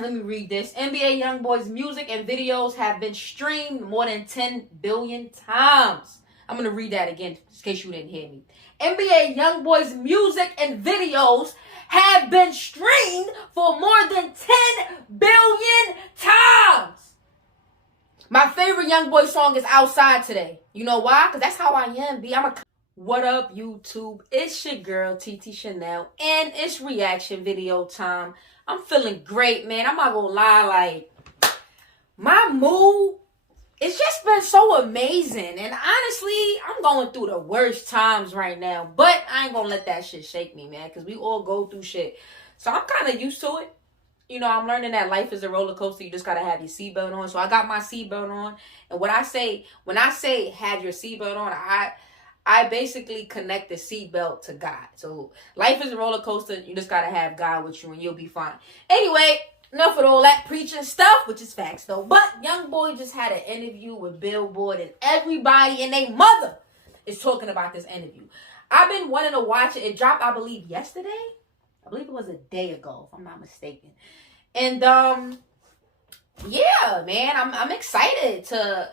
let me read this. NBA YoungBoy's music and videos have been streamed more than 10 billion times. I'm going to read that again, in case you didn't hear me. NBA YoungBoy's music and videos have been streamed for more than 10 billion times. My favorite YoungBoy song is Outside today. You know why? Because that's how I am, B. What up, YouTube? It's your girl, TT Shanell, and it's reaction video time. I'm feeling great, man. I'm not gonna lie, like, my mood, it's just been so amazing. And honestly, I'm going through the worst times right now. But I ain't gonna let that shit shake me, man, because we all go through shit. So I'm kind of used to it. You know, I'm learning that life is a roller coaster. You just gotta have your seatbelt on. So I got my seatbelt on. And when I say have your seatbelt on, I basically connect the seatbelt to God. So life is a roller coaster. You just gotta have God with you and you'll be fine. Anyway, enough of all that preaching stuff, which is facts though. But YoungBoy just had an interview with Billboard and everybody and their mother is talking about this interview. I've been wanting to watch it. It dropped, I believe, yesterday. I believe it was a day ago, if I'm not mistaken. And yeah, man, I'm excited to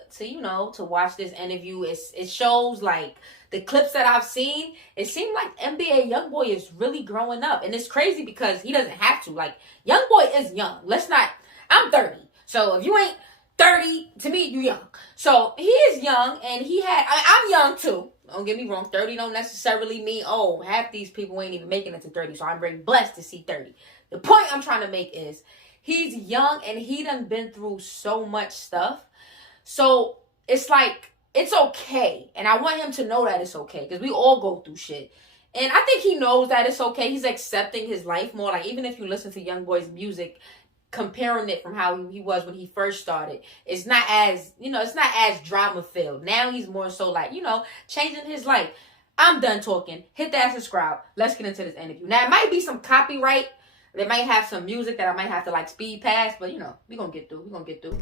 watch this interview. It shows, like, the clips that I've seen, it seemed like NBA YoungBoy is really growing up. And it's crazy because he doesn't have to. Like, YoungBoy is young. I'm 30. So if you ain't 30, to me, you young. So he is young, and I'm young too. Don't get me wrong, 30 don't necessarily mean, oh, half these people ain't even making it to 30. So I'm very blessed to see 30. The point I'm trying to make is, he's young and he done been through so much stuff. So it's like, it's okay. And I want him to know that it's okay. Because we all go through shit. And I think he knows that it's okay. He's accepting his life more. Like, even if you listen to YoungBoy's music, comparing it from how he was when he first started, it's not as, it's not as drama filled. Now he's more so like, changing his life. I'm done talking. Hit that subscribe. Let's get into this interview. Now, it might be some copyright. They might have some music that I might have to, like, speed past, but, we're going to get through. We're going to get through.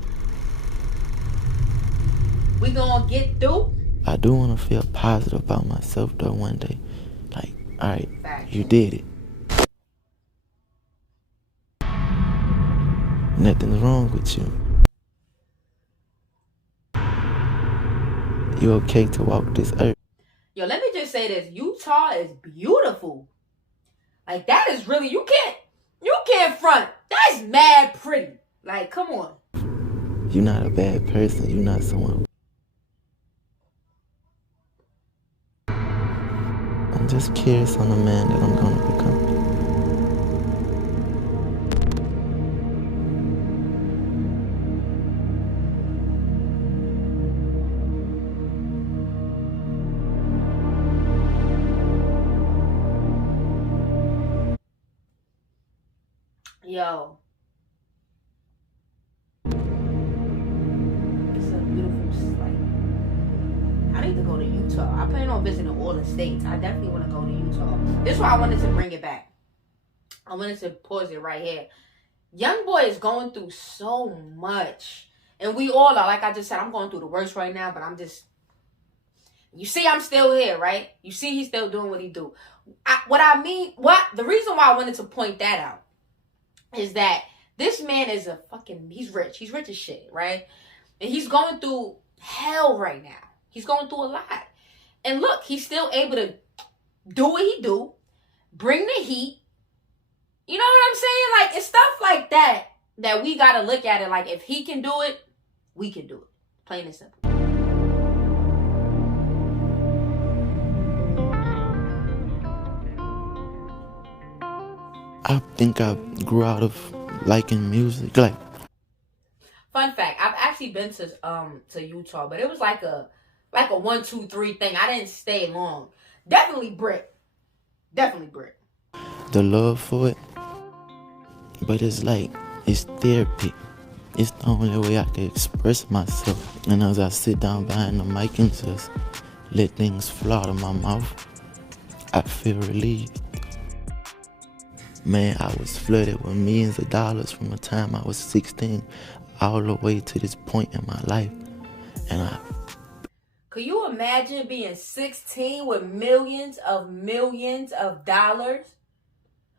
We going to get through. I do want to feel positive about myself, though, one day. Like, all right, Facts. You did it. Nothing's wrong with you. You okay to walk this earth. Yo, let me just say this. Utah is beautiful. Like, that is really, you can't front. That's mad pretty. Like, come on. You're not a bad person. You're not someone. I'm just curious on the man that I'm going to become. Yo. It's a beautiful, like, I need to go to Utah. I plan on visiting all the states. I definitely want to go to Utah. This is why I wanted to bring it back. I wanted to pause it right here. YoungBoy is going through so much. And we all are. Like I just said, I'm going through the worst right now, but you see I'm still here, right? You see he's still doing what he do. The reason why I wanted to point that out is that this man is he's rich. He's rich as shit, right? And he's going through hell right now. He's going through a lot. And look, he's still able to do what he do, bring the heat. You know what I'm saying? Like, it's stuff like that we got to look at it like, if he can do it, we can do it. Plain and simple. I think I grew out of liking music. Like, fun fact, I've actually been to Utah, but it was like a 1, 2, 3 thing. I didn't stay long. Definitely brick. The love for it. But it's like, it's therapy. It's the only way I can express myself. And as I sit down behind the mic and just let things flow out of my mouth, I feel relieved. Man, I was flooded with millions of dollars from the time I was 16 all the way to this point in my life. And could you imagine being 16 with millions of dollars?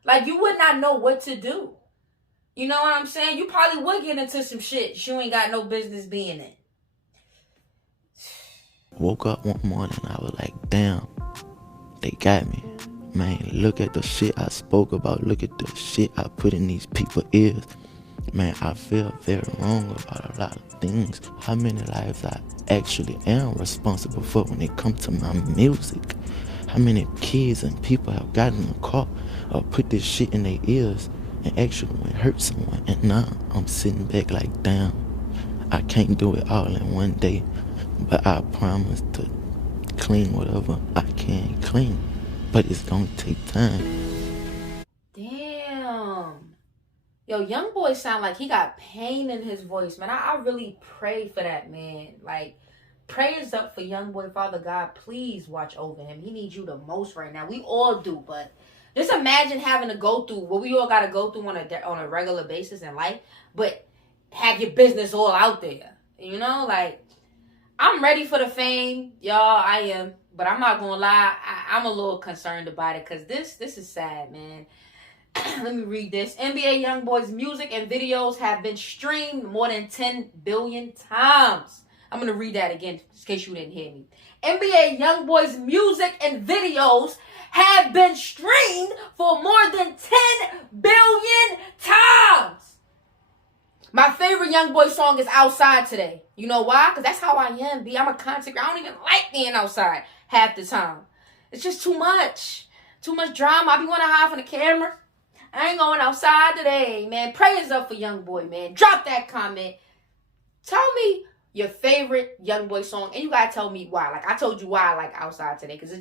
Like, you would not know what to do. You know what I'm saying? You probably would get into some shit you ain't got no business being in. Woke up one morning, I was like, damn, they got me. Man, look at the shit I spoke about. Look at the shit I put in these people's ears. Man, I feel very wrong about a lot of things. How many lives I actually am responsible for when it comes to my music. How many kids and people have gotten in the car or put this shit in their ears and actually went hurt someone. And now I'm sitting back like, damn, I can't do it all in one day. But I promise to clean whatever I can clean. But it's gonna take time. Damn. Yo, YoungBoy sound like he got pain in his voice, man. I really pray for that man. Like, prayers up for YoungBoy. Father God, please watch over him. He needs you the most right now. We all do, but just imagine having to go through what we all got to go through on a regular basis in life, but have your business all out there. You know, like, I'm ready for the fame, y'all. I am, but I'm not gonna lie. I'm a little concerned about it because this is sad, man. Let me read this. NBA YoungBoy's music and videos have been streamed more than 10 billion times. I'm going to read that again in case you didn't hear me. NBA YoungBoy's music and videos have been streamed for more than 10 billion times. My favorite YoungBoy song is Outside Today. You know why? Because that's how I am, B. I'm a content creator. I don't even like being outside half the time. It's just too much. Too much drama. I be want to hide from the camera. I ain't going outside today, man. Prayers up for YoungBoy, man. Drop that comment. Tell me your favorite YoungBoy song, and you gotta tell me why. Like, I told you why I like Outside Today, because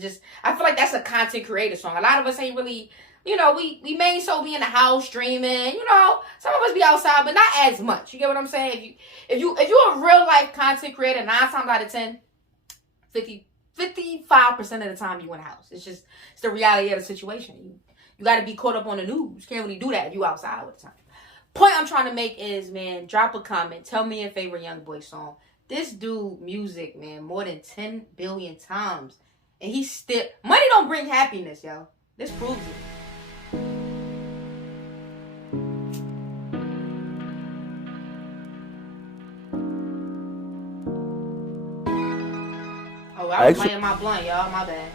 I feel like that's a content creator song. A lot of us ain't really, you know, we may so be in the house streaming, you know. Some of us be outside, but not as much. You get what I'm saying? If you a real life content creator, 9 times out of 10, 55% of the time you in the house. It's the reality of the situation. You got to be caught up on the news. Can't really do that if you outside all the time. Point I'm trying to make is, man, drop a comment. Tell me your favorite YoungBoy song. This dude, music, man, more than 10 billion times. And he's still... Money don't bring happiness, yo. This proves it. Oh, I was playing my blunt, y'all. My bad.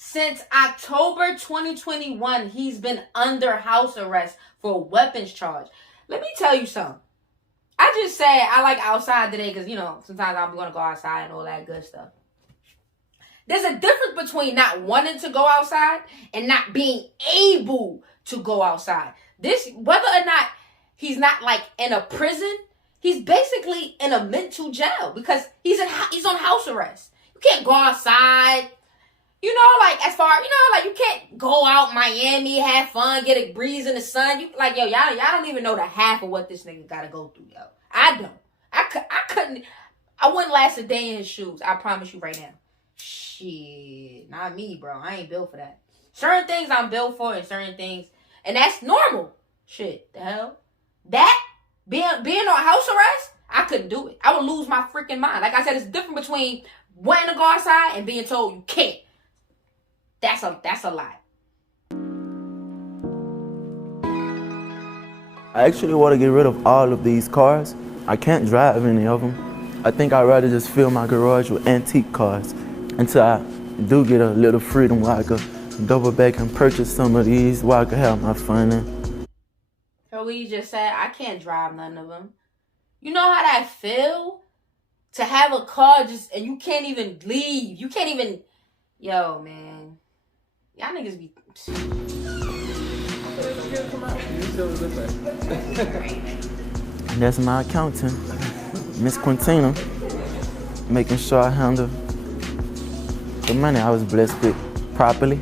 Since October 2021, he's been under house arrest for a weapons charge. Let me tell you something. I just said I like Outside Today because, you know, sometimes I'm going to go outside and all that good stuff. There's a difference between not wanting to go outside and not being able to go outside. This, whether or not he's not like in a prison, he's basically in a mental jail because he's on house arrest. You can't go outside. You know, like, as far, you know, like, you can't go out Miami, have fun, get a breeze in the sun. You, like, yo, y'all don't even know the half of what this nigga got to go through, yo. I don't. I wouldn't last a day in his shoes. I promise you right now. Shit, not me, bro. I ain't built for that. Certain things I'm built for and certain things, and that's normal. Shit, the hell? That, being on house arrest, I couldn't do it. I would lose my freaking mind. Like I said, it's different between wanting to go outside and being told you can't. That's a lie. I actually want to get rid of all of these cars. I can't drive any of them. I think I'd rather just fill my garage with antique cars until I do get a little freedom where I could double back and purchase some of these where I could have my fun in. So we just said, I can't drive none of them. You know how that feel? To have a car and you can't even leave. You can't even... Yo, man. Y'all niggas be... That's my accountant, Miss Quintina, making sure I handle the money I was blessed with properly.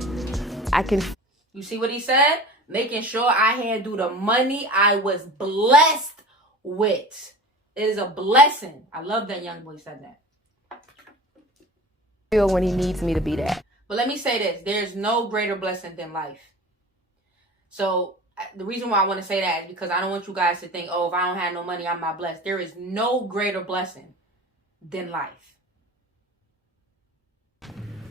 You see what he said? Making sure I handle the money I was blessed with. It is a blessing. I love that YoungBoy said that. Feel when he needs me to be that. But let me say this. There's no greater blessing than life. So the reason why I want to say that is because I don't want you guys to think, oh, if I don't have no money, I'm not blessed. There is no greater blessing than life.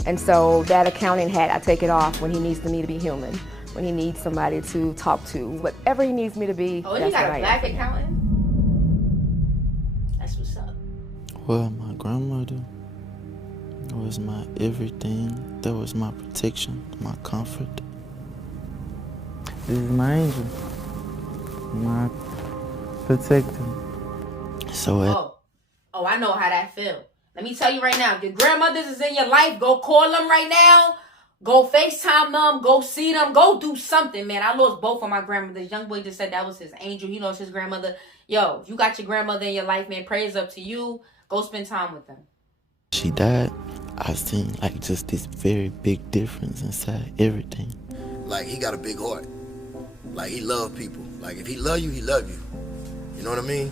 And so that accounting hat, I take it off when he needs me to be human, when he needs somebody to talk to, whatever he needs me to be. Oh, and you got a black accountant? That's what's up. Well, my grandmother was my everything. That was my protection, my comfort. This is my angel, my protector. So Oh, I know how that feels. Let me tell you right now, if your grandmothers is in your life, go call them right now. Go FaceTime them. Go see them. Go do something, man. I lost both of my grandmothers. YoungBoy just said that was his angel. He lost his grandmother. Yo, if you got your grandmother in your life, man, prayers up to you. Go spend time with them. She died. I seen like just this very big difference inside everything. Like, he got a big heart. Like, he love people. Like, if he love you, he love you. You know what I mean?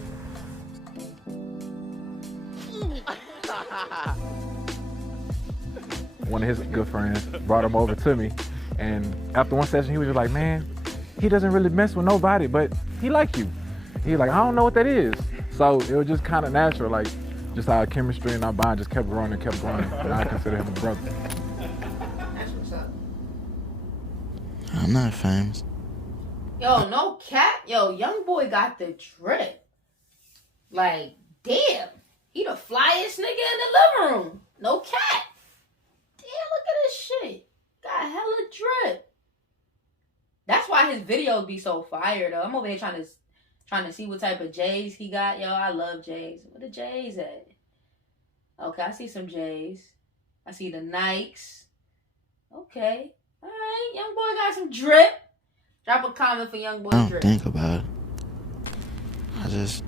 One of his good friends brought him over to me, and after one session, he was just like, man, he doesn't really mess with nobody, but he like you. He was like, I don't know what that is. So it was just kind of natural, like just our chemistry and our bond just kept growing and kept growing, and I consider him a brother. That's what's up. I'm not famous. Yo, no cap. Yo, YoungBoy got the drip. Like, damn. He the flyest nigga in the living room. No cap. Damn, look at this shit. Got hella drip. That's why his videos be so fire, though. I'm over here trying to see what type of J's he got. Yo, I love J's. Where the J's at? Okay, I see some J's. I see the Nikes. Okay. All right, YoungBoy got some drip. Drop a comment for YoungBoy I don't drip. think about it. I just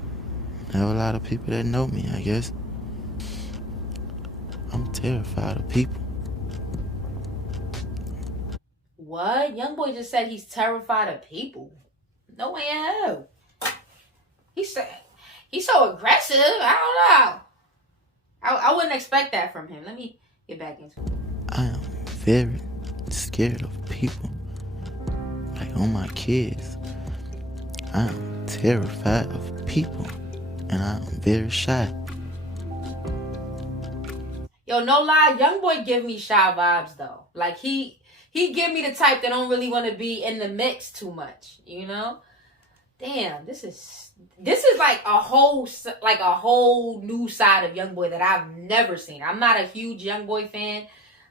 have a lot of people that know me, I guess. I'm terrified of people. What? YoungBoy just said he's terrified of people. No way in hell. He said he's so aggressive. I don't know. I wouldn't expect that from him. Let me get back into it. I am very scared of people. Like on my kids. I am terrified of people. And I am very shy. Yo, no lie, YoungBoy give me shy vibes though. Like he give me the type that don't really want to be in the mix too much, you know? Damn, this is like a whole new side of YoungBoy that I've never seen. I'm not a huge YoungBoy fan.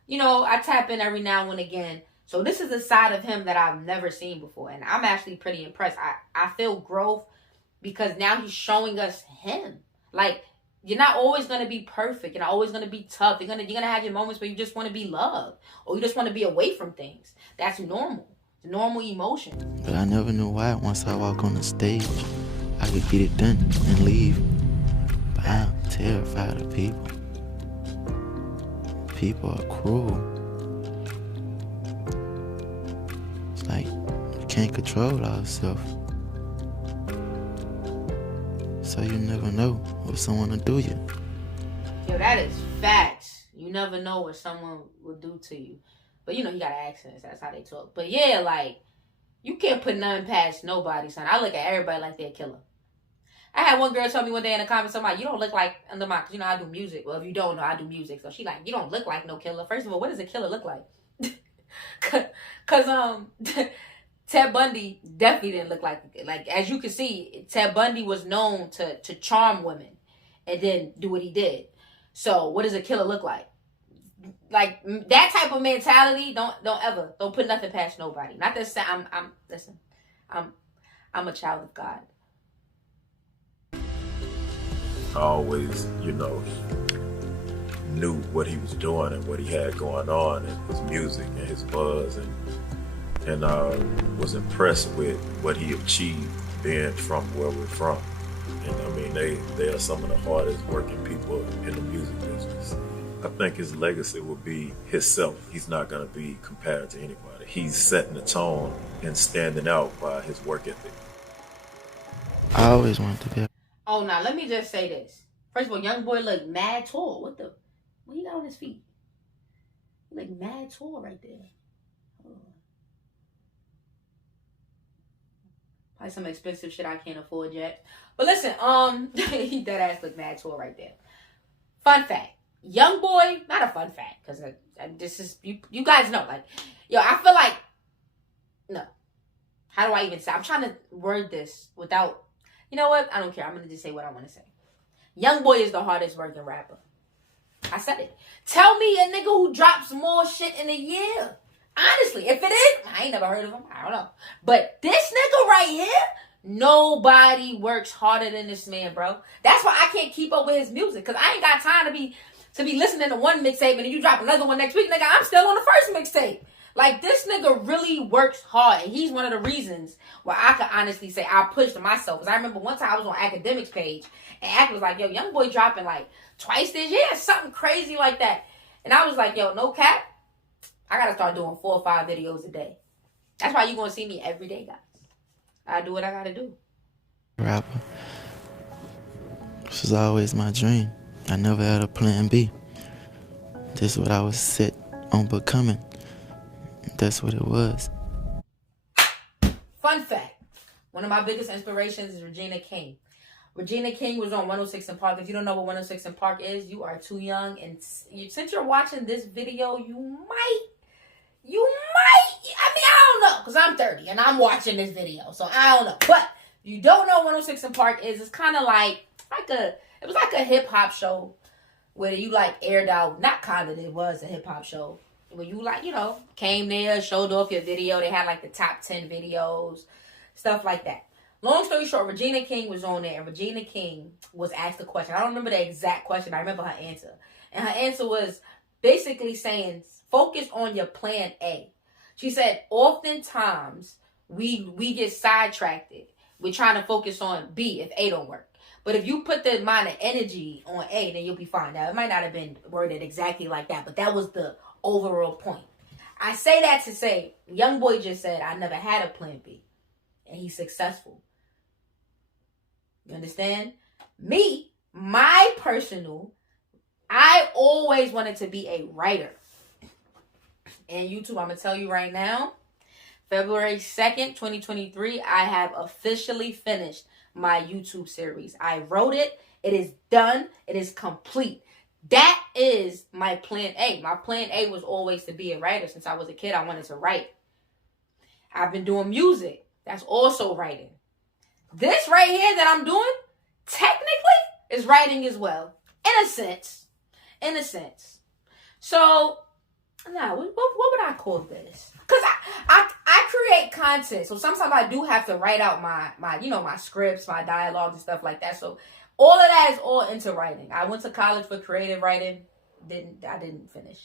You know, I tap in every now and again. So this is a side of him that I've never seen before. And I'm actually pretty impressed. I feel growth because now he's showing us him. Like, you're not always going to be perfect. You're not always going to be tough. You're going to have your moments where you just want to be loved. Or you just want to be away from things. That's normal. It's a normal emotion. But I never knew why once I walk on the stage, I could get it done and leave. But I'm terrified of people. People are cruel. It's like you can't control ourselves. So you never know what someone will do you. Yo, that is facts. You never know what someone will do to you. But you know, he got accents. That's how they talk. But yeah, like, you can't put nothing past nobody, son. I look at everybody like they're a killer. I had one girl tell me one day in the comments, somebody, you don't look like under my, you know, I do music. Well, if you don't know, I do music. So she like, you don't look like no killer. First of all, what does a killer look like? Cause Ted Bundy definitely didn't look like as you can see, Ted Bundy was known to charm women and then do what he did. So what does a killer look like? Like that type of mentality, don't put nothing past nobody. Not that I'm a child of God. I always, knew what he was doing and what he had going on and his music and his buzz and was impressed with what he achieved being from where we're from. And I mean, they are some of the hardest working people in the music business. I think his legacy will be himself. He's not going to be compared to anybody. He's setting the tone and standing out by his work ethic. I always wanted to be. Oh, now let me just say this. First of all, YoungBoy look mad tall. What he got on his feet? He look mad tall right there. Hold on. Probably some expensive shit I can't afford yet. But listen, he dead ass look mad tall right there. Fun fact. YoungBoy, not a fun fact, because this is, you guys know, like, yo, I feel like, no. How do I even say? I'm trying to word this without, you know what? I don't care. I'm going to just say what I want to say. YoungBoy is the hardest working rapper. I said it. Tell me a nigga who drops more shit in a year. Honestly, if it is, I ain't never heard of him. I don't know. But this nigga right here, nobody works harder than this man, bro. That's why I can't keep up with his music, because I ain't got time to be listening to one mixtape and then you drop another one next week, nigga. I'm still on the first mixtape. Like, this nigga really works hard, and he's one of the reasons why I could honestly say I pushed myself. Because I remember one time I was on Academics page, and Ack was like, yo, YoungBoy dropping like twice this year, something crazy like that. And I was like, yo, no cap, I got to start doing 4 or 5 videos a day. That's why you're going to see me every day, guys. I do what I got to do. Rapper. This was always my dream. I never had a plan B. This is what I was set on becoming. That's what it was. Fun fact. One of my biggest inspirations is Regina King. Regina King was on 106 and Park. If you don't know what 106 and Park is, you are too young. And since you're watching this video, you might, I mean, I don't know, because I'm 30 and I'm watching this video. So I don't know. But if you don't know what 106 and Park is, it's kind of like it was like a hip hop show where you like aired out, not kind of, it was a hip hop show. Where you like, you know, came there, showed off your video. They had like the top 10 videos, stuff like that. Long story short, Regina King was on there, and Regina King was asked a question. I don't remember the exact question. I remember her answer. And her answer was basically saying, focus on your plan A. She said, oftentimes we get sidetracked. We're trying to focus on B if A don't work. But if you put the amount of energy on A, then you'll be fine. Now, it might not have been worded exactly like that, but that was the overall point. I say that to say, YoungBoy just said, I never had a plan B. And he's successful. You understand? Me, my personal, I always wanted to be a writer. And YouTube, I'm going to tell you right now, February 2nd, 2023, I have officially finished my YouTube series. I wrote it. It is done. It is complete. That is my plan A. My plan A was always to be a writer. Since I was a kid, I wanted to write. I've been doing music. That's also writing. This right here that I'm doing, technically, is writing as well. In a sense. In a sense. So, now, what would I call this? Because I create content. So sometimes I do have to write out my scripts, my dialogues and stuff like that. So all of that is all into writing. I went to college for creative writing. I didn't finish.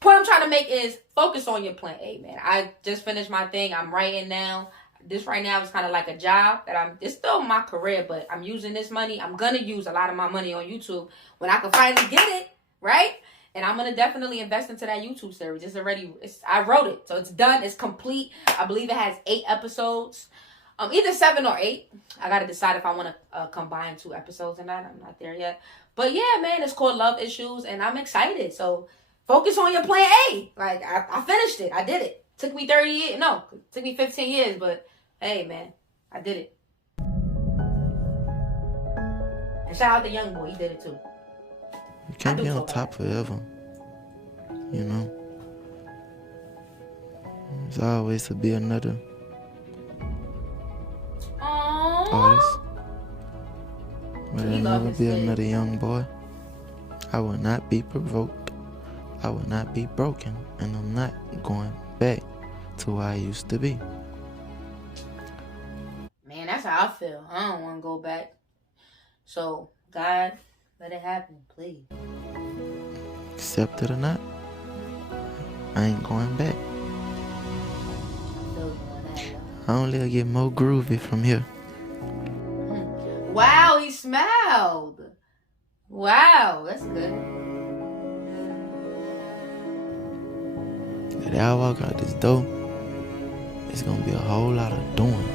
Point I'm trying to make is focus on your plan A, man. I just finished my thing. I'm writing now. This right now is kind of like a job that it's still my career, but I'm using this money. I'm going to use a lot of my money on YouTube when I can finally get it, right? And I'm going to definitely invest into that YouTube series. I wrote it. So it's done. It's complete. I believe it has 8 episodes. Either 7 or 8. I got to decide if I want to combine 2 episodes or not. I'm not there yet. But yeah, man, it's called Love Issues. And I'm excited. So focus on your plan A. Like, I finished it. I did it. Took me 30 years. No, it took me 15 years. But hey, man, I did it. And shout out to YoungBoy. He did it too. You can't be on top forever, you know. There's always to be another artist. But there'll never be another YoungBoy. I will not be provoked. I will not be broken. And I'm not going back to where I used to be. Man, that's how I feel. I don't want to go back. So, God, let it happen, please. Accept it or not, I ain't going back. I only get more groovy from here. Wow, he smiled. Wow, that's good. The day I walk out this door, it's gonna be a whole lot of doing.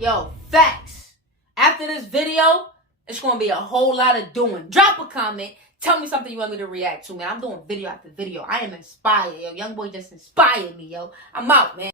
Yo, facts. After this video, it's going to be a whole lot of doing. Drop a comment. Tell me something you want me to react to, man. I'm doing video after video. I am inspired, yo. YoungBoy just inspired me, yo. I'm out, man.